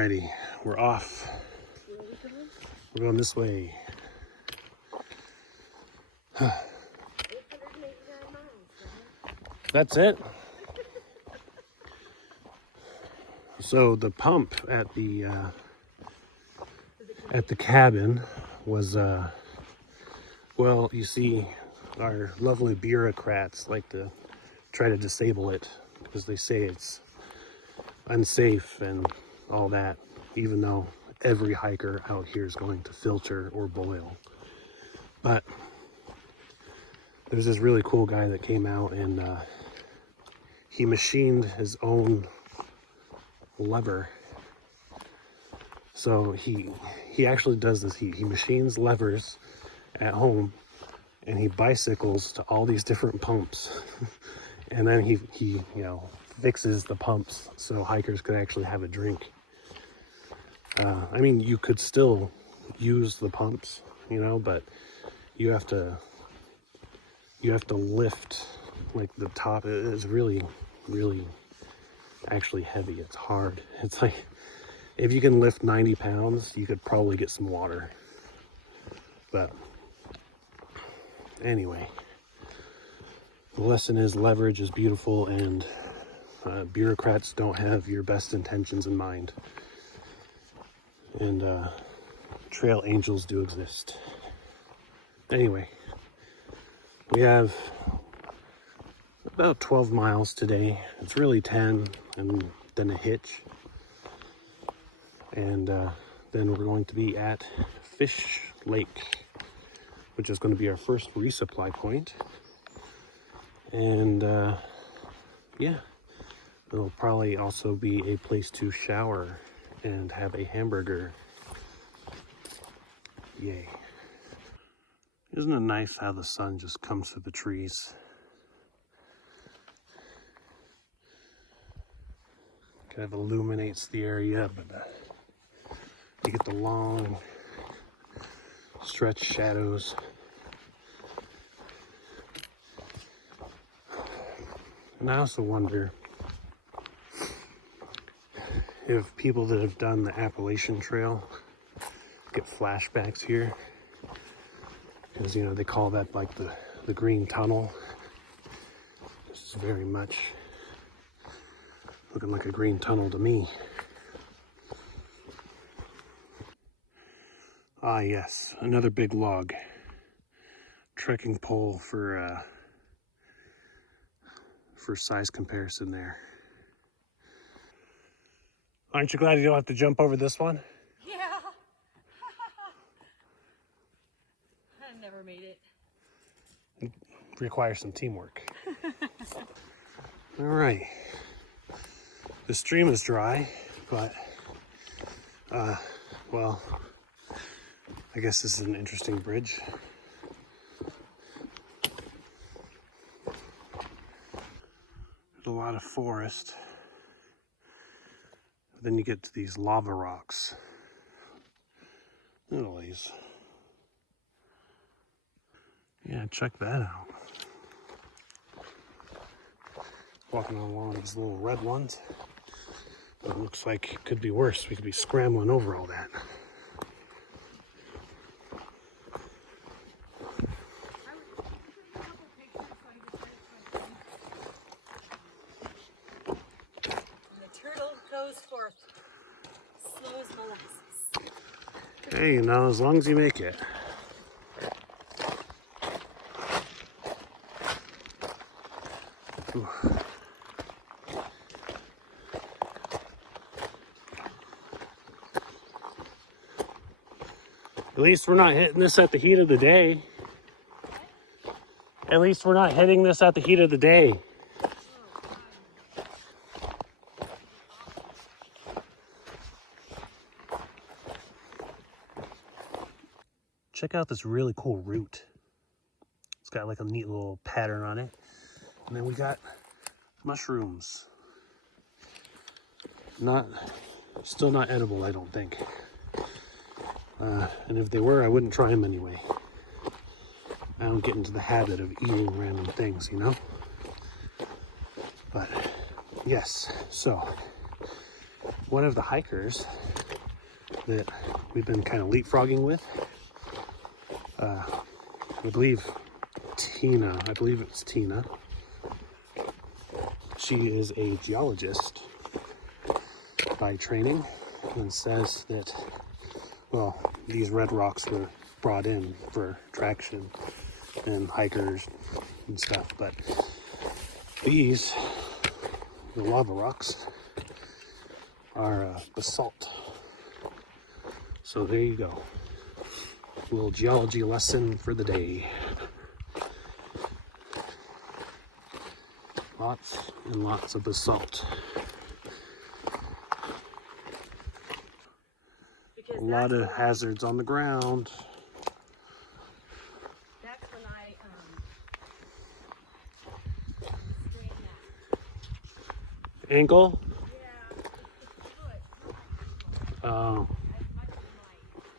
Alrighty, we're off. Where are we going? We're going this way. 889 miles, right? That's it. So the pump at the cabin was well, you see, our lovely bureaucrats like to try to disable it because they say it's unsafe and all that, even though every hiker out here is going to filter or boil. But there's this really cool guy that came out and he machined his own lever. So he actually does this. He machines levers at home and he bicycles to all these different pumps and then he you know, fixes the pumps so hikers could actually have a drink. I mean, you could still use the pumps, you know, but you have to lift like the top. It is really actually heavy. It's hard. It's like if you can lift 90 pounds, you could probably get some water. But anyway, the lesson is leverage is beautiful and bureaucrats don't have your best intentions in mind. And trail angels do exist. Anyway, we have about 12 miles today. It's really 10 and then a hitch. And then we're going to be at Fish Lake, which is going to be our first resupply point. And yeah, it'll probably also be a place to shower and have a hamburger. Yay. Isn't it nice how the sun just comes through the trees? Kind of illuminates the area, but you get the long stretched shadows. And I also wonder if people that have done the Appalachian Trail get flashbacks here, because you know they call that like the green tunnel. This is very much looking like a green tunnel to me. Ah yes, another big log. Trekking pole for size comparison there. Aren't you glad you don't have to jump over this one? Yeah. I never made it. It requires some teamwork. All right. The stream is dry, but well, I guess this is an interesting bridge. There's a lot of forest. Then you get to these lava rocks. Look at these. Yeah, check that out. Walking along these little red ones. But it looks like it could be worse. We could be scrambling over all that. Forth, slow as molasses. Hey, you know, as long as you make it. Ooh. At least we're not hitting this at the heat of the day. At least we're not hitting this at the heat of the day. Check out this really cool root. It's got like a neat little pattern on it. And then we got mushrooms. Still not edible, I don't think. And if they were, I wouldn't try them anyway. I don't get into the habit of eating random things, you know? But yes, so one of the hikers that we've been kind of leapfrogging with, I believe it's Tina. She is a geologist by training and says that, well, these red rocks were brought in for traction and hikers and stuff, but these, the lava rocks, are basalt. So there you go. A little geology lesson for the day. Lots and lots of basalt. Because A lot of hazards on the ground. That's when I strained that. Ankle? Yeah, it's foot, not Oh. as much as my foot.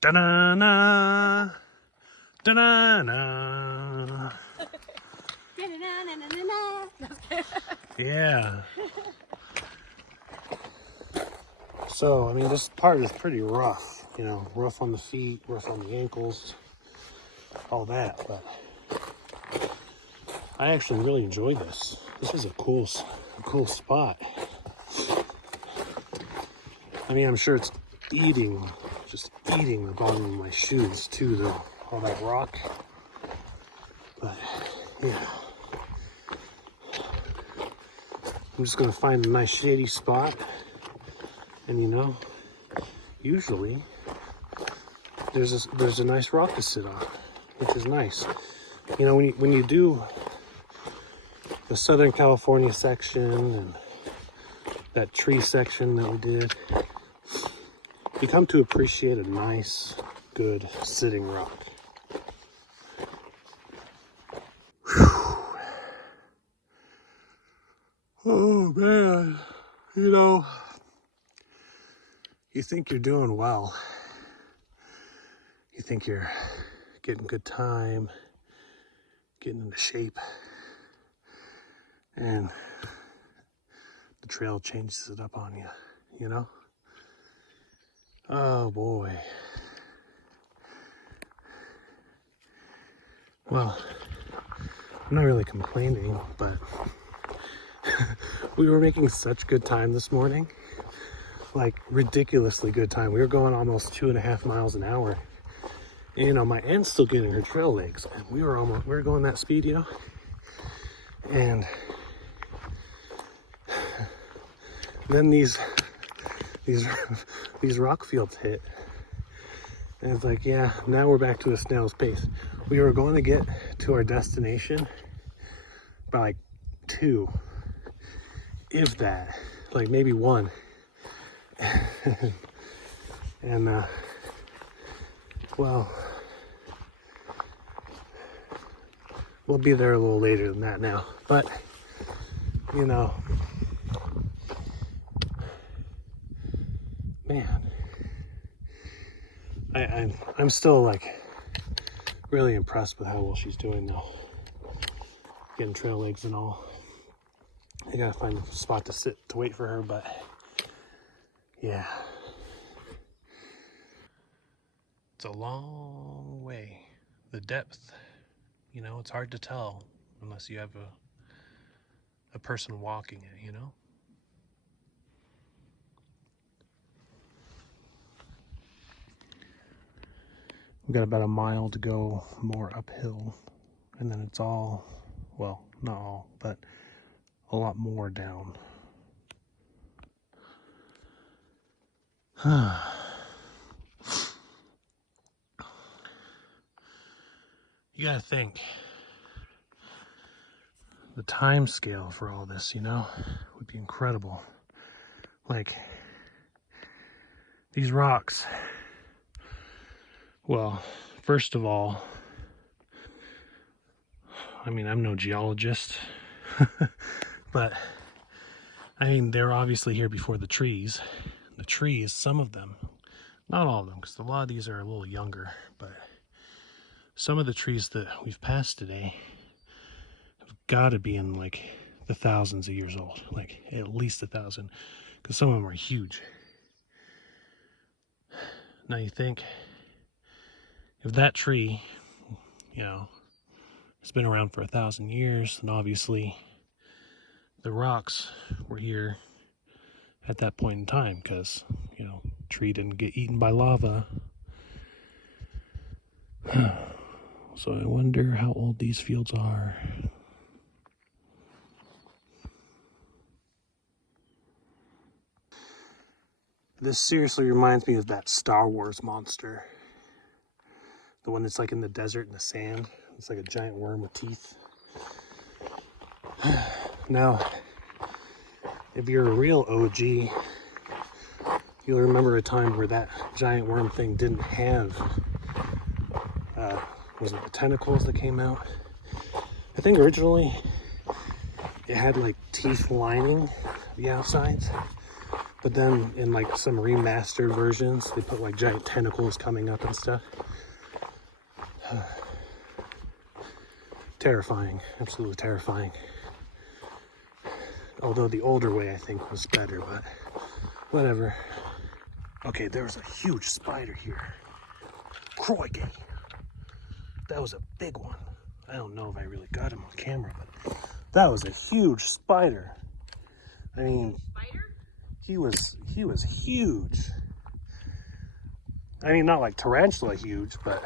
Da-na-na. Da-na-na. Yeah. So, I mean, this part is pretty rough. You know, rough on the feet, rough on the ankles, all that. But I actually really enjoy this. This is a cool spot. I mean, I'm sure it's just eating the bottom of my shoes too, though. All that rock. But, yeah. I'm just gonna find a nice shady spot. And you know, usually there's a nice rock to sit on, which is nice. You know, when you do the Southern California section and that tree section that we did, you come to appreciate a nice, good sitting rock. Whew. Oh man, you know, you think you're doing well. You think you're getting good time, getting into shape, and the trail changes it up on you, you know? Oh boy. Well, I'm not really complaining, but we were making such good time this morning. Like, ridiculously good time. We were going almost 2.5 miles an hour. And, you know, my aunt's still getting her trail legs, and we were going that speed, you know? And then these rock fields hit. And it's like, yeah, now we're back to a snail's pace. We were going to get to our destination by like 2, if that, like maybe 1. And, well, we'll be there a little later than that now. But, you know, man, I'm still like really impressed with how well she's doing now. Getting trail legs and all. I gotta find a spot to sit to wait for her, but yeah. It's a long way. The depth, you know, it's hard to tell unless you have a person walking it, you know? We've got about a mile to go more uphill, and then it's all, well, not all, but a lot more down. You gotta think the time scale for all this, you know, would be incredible. Like these rocks. Well, first of all, I mean, I'm no geologist, but I mean, they're obviously here before the trees. The trees, some of them, not all of them, because a lot of these are a little younger, but some of the trees that we've passed today have got to be in like the thousands of years old, like at least 1,000, because some of them are huge. Now you think, if that tree, you know, has been around for 1,000 years, then obviously the rocks were here at that point in time, because, you know, tree didn't get eaten by lava. So I wonder how old these fields are. This seriously reminds me of that Star Wars monster. The one that's like in the desert in the sand. It's like a giant worm with teeth. Now, if you're a real OG, you'll remember a time where that giant worm thing didn't have, was it the tentacles that came out? I think originally it had like teeth lining the outsides, but then in like some remastered versions, they put like giant tentacles coming up and stuff. Terrifying, absolutely terrifying. Although the older way I think was better, but whatever. Okay, there was a huge spider here. Crikey. That was a big one. I don't know if I really got him on camera, but that was a huge spider. I mean, Spider? he was huge. I mean, not like tarantula huge, but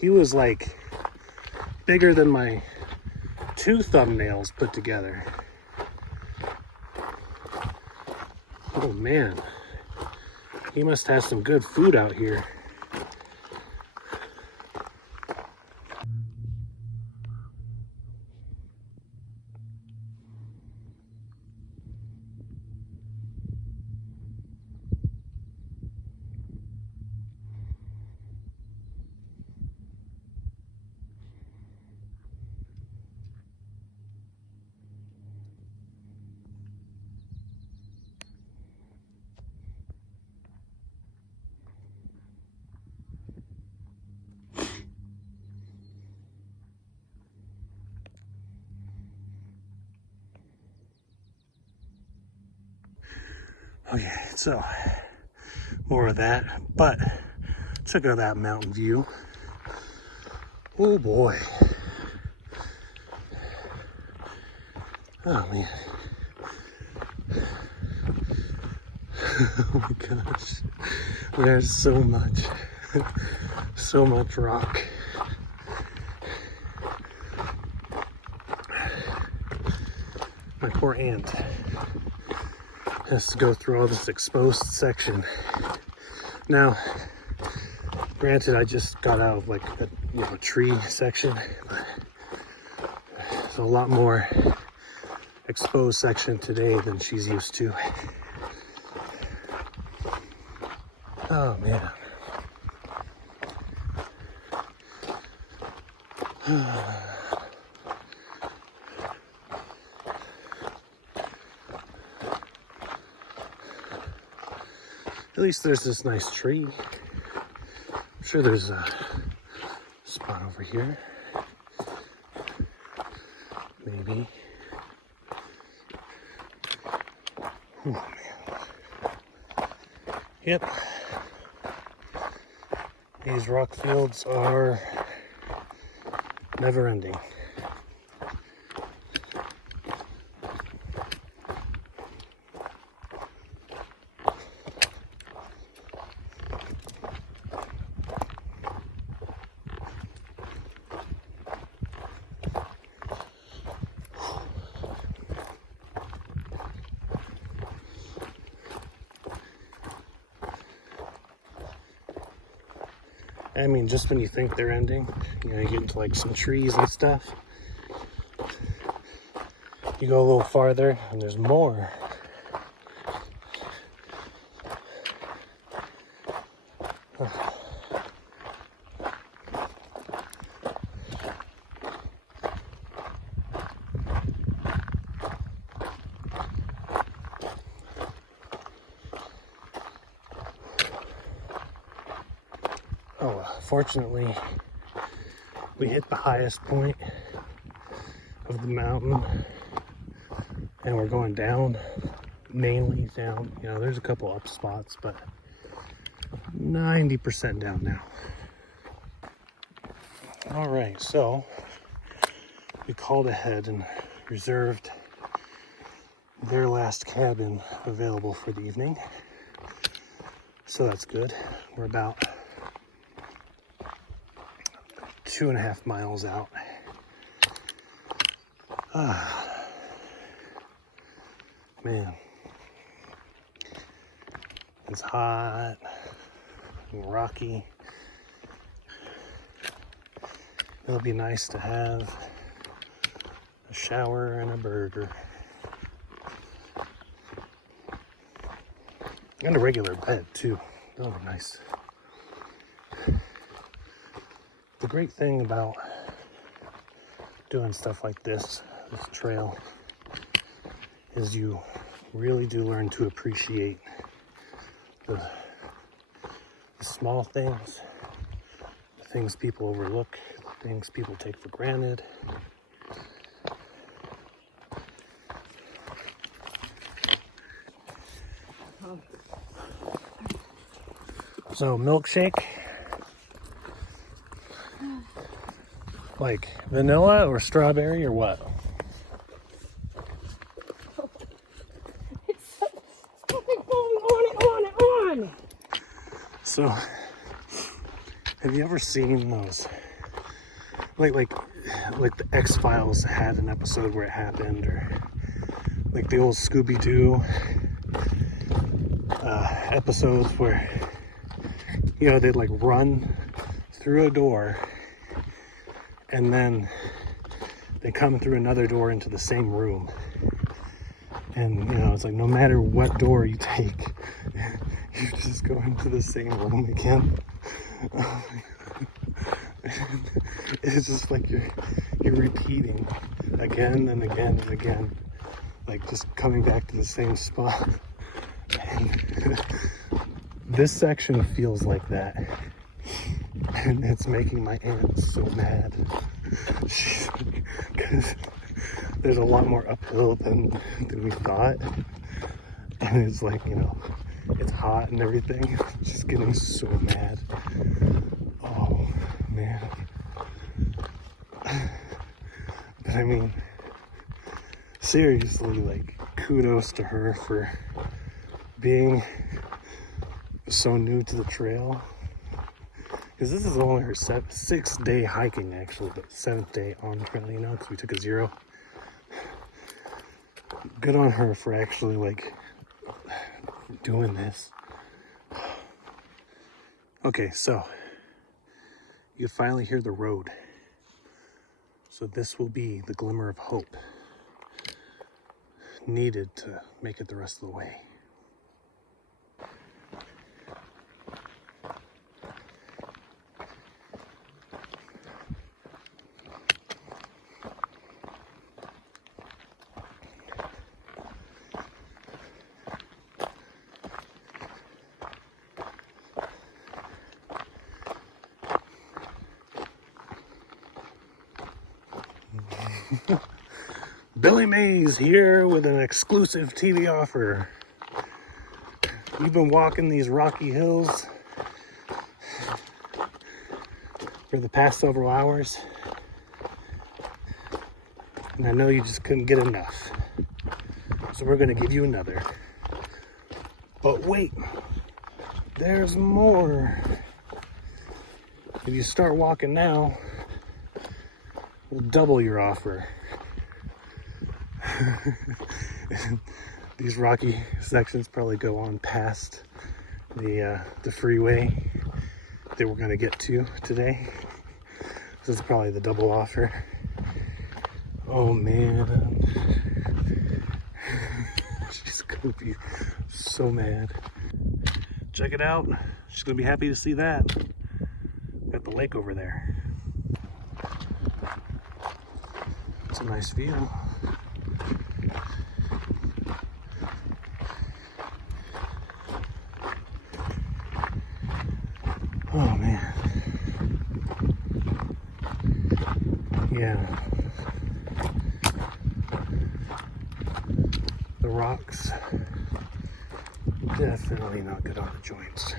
he was like bigger than my 2 thumbnails put together. Oh man, he must have some good food out here. Okay, so more of that, but check out that mountain view. Oh boy. Oh man. Oh my gosh. There's so much. So much rock. My poor aunt has to go through all this exposed section. Now, granted, I just got out of like a tree section, but there's a lot more exposed section today than she's used to. Oh man. At least there's this nice tree. I'm sure there's a spot over here. Maybe. Oh man. Yep. These rock fields are never ending. I mean, just when you think they're ending, you know, you get into like some trees and stuff. You go a little farther and there's more. Fortunately, we hit the highest point of the mountain and we're going down, mainly down. You know, there's a couple up spots, but 90% down now. All right, so we called ahead and reserved their last cabin available for the evening. So that's good. We're about 2.5 miles out. Man, it's hot and rocky. It'll be nice to have a shower and a burger. And a regular bed too. Oh, nice. The great thing about doing stuff like this trail, is you really do learn to appreciate the small things, the things people overlook, the things people take for granted. So milkshake, like vanilla or strawberry or what? It's on. So, have you ever seen those? Like the X-Files had an episode where it happened, or like the old Scooby-Doo episodes where, you know, they'd like run through a door and then they come through another door into the same room. And, you know, it's like no matter what door you take, you just go into the same room again. It's just like you're repeating again and again and again, like just coming back to the same spot. And this section feels like that, and it's making my aunt so mad. Because there's a lot more uphill than we thought, and it's like, you know, it's hot and everything. She's getting so mad. Oh man. But I mean, seriously, like, kudos to her for being so new to the trail. Because this is only her 6th day hiking, actually, but 7th day on the trail, you know, because we took a 0. Good on her for actually, like, doing this. Okay, so you finally hear the road. So this will be the glimmer of hope needed to make it the rest of the way. Billy Mays here with an exclusive TV offer. You've been walking these rocky hills for the past several hours, and I know you just couldn't get enough. So we're gonna give you another. But wait, there's more. If you start walking now, we'll double your offer. These rocky sections probably go on past the freeway, they were gonna get to today. This is probably the double offer. Oh man. She's gonna be so mad. Check it out. She's gonna be happy to see that. Got the lake over there. It's a nice view. Oh man. Yeah. The rocks, definitely not good on the joints.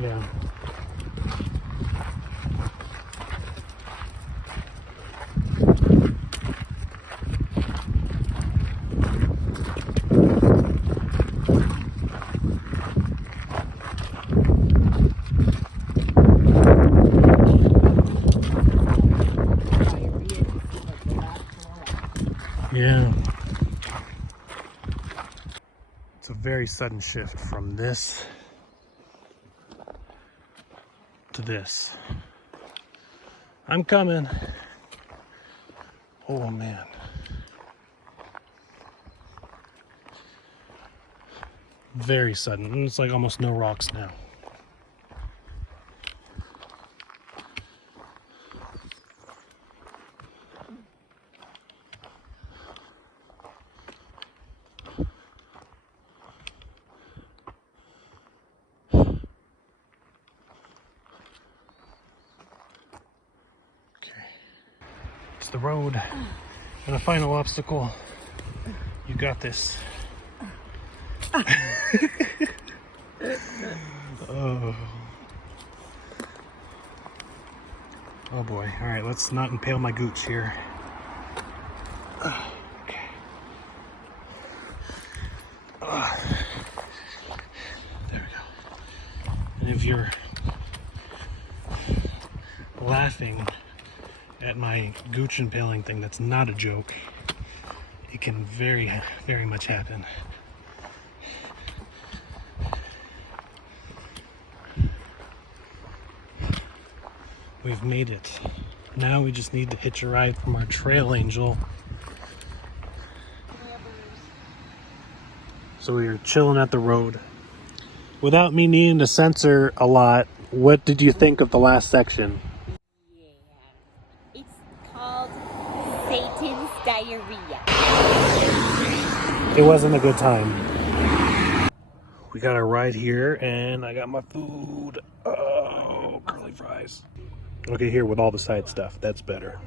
Yeah. Yeah. It's a very sudden shift from this to this. I'm coming. Oh man. Very sudden. It's like almost no rocks now. It's the road and the final obstacle. You got this. Oh. Oh boy. All right, let's not impale my gooch here. Okay. There we go. And if you're laughing at my gooch impaling thing, that's not a joke. It can very, very much happen. We've made it. Now we just need to hitch a ride from our trail angel. So we were chilling at the road. Without me needing to censor a lot, what did you think of the last section? Yeah. It's called Satan's Diarrhea. It wasn't a good time. We got our ride here and I got my food. Oh, curly fries. Okay, here with all the side stuff. That's better.